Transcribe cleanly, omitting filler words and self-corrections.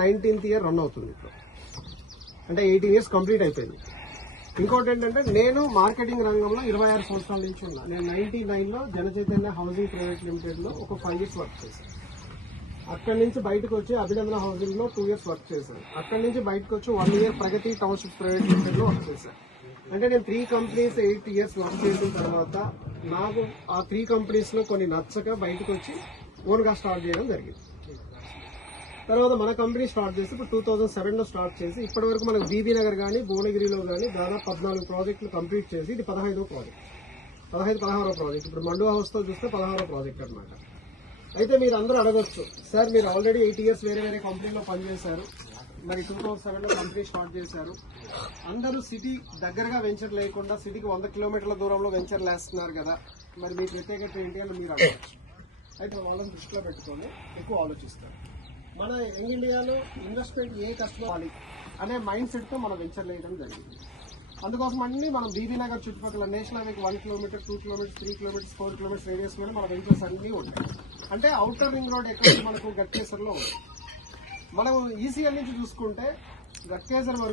19th year run అవుతుంది ఇప్పుడు, అంటే 18 years కంప్లీట్ అయిపోయింది. ఇంకోటి ఏంటంటే నేను మార్కెటింగ్ రంగంలో 26 సంవత్సరాల నుంచి ఉన్నా. నేను 99లో జనచైతన్య హౌసింగ్ ప్రైవేట్ లిమిటెడ్ లో ఒక 5 years వర్క్ చేశాను. అక్కడి నుంచి బయటకు వచ్చి అభినందన హౌసింగ్ లో 2 years వర్క్ చేశాను. అక్కడి నుంచి బయటకు వచ్చి 1 year ప్రగతి టౌన్షిప్ ప్రైవేట్ లిమిటెడ్ లో వర్క్ చేశాను. అంటే నేను 3 companies 8 years వర్క్ చేసిన తర్వాత నాకు ఆ 3 companies లో కొన్ని నచ్చక బయటకు వచ్చి ఓన్ గా స్టార్ట్ చేయడం జరిగింది. తర్వాత మన కంపెనీ స్టార్ట్ చేసి ఇప్పుడు 2007లో స్టార్ట్ చేసి ఇప్పటి వరకు మనకు బీబీ నగర్ కానీ భువనగిరిలో కానీ దాదాపు 14 ప్రాజెక్టులు కంప్లీట్ చేసి ఇది 15వ ప్రాజెక్ట్, 16వ ప్రాజెక్ట్. ఇప్పుడు మండు హౌస్ తో చూస్తే 16వ ప్రాజెక్ట్ అనమాట. అయితే మీరు అందరూ అడగొచ్చు, సార్ మీరు ఆల్రెడీ 8 years వేరే వేరే కంపెనీలో పనిచేశారు, మరి 2007లో కంపెనీ స్టార్ట్ చేశారు, అందరూ సిటీ దగ్గరగా వెంచర్ లేకుండా సిటీకి 100 kilometerల దూరంలో వెంచర్లు వేస్తున్నారు కదా, మరి మీ ప్రత్యేకత ఏంటి అని మీరు అడగచ్చు. అయితే వాళ్ళని దృష్టిలో పెట్టుకొని ఎక్కువ ఆలోచిస్తారు. మన యంగ్ ఇండియాలో ఇన్వెస్ట్మెంట్ ఏ కష్టం అనే మైండ్ సెట్ తో మనం వెంచర్ వేయడం జరిగింది. అందుకోసం అన్ని మనం బీబీ నగర్ చుట్టుపక్కల నేషనల్ హైవేకి 1 kilometer, 2 kilometers, 3 kilometers, 4 kilometers radius లో మన వెంచర్స్ అన్ని ఉంటాయి. అంటే అవుటర్ రింగ్ రోడ్ ఎక్కడ మనకు గట్కేసర్ లో ఉంది. మనం ఈసీఎల్ నుంచి చూసుకుంటే గట్కేసర్ వరకు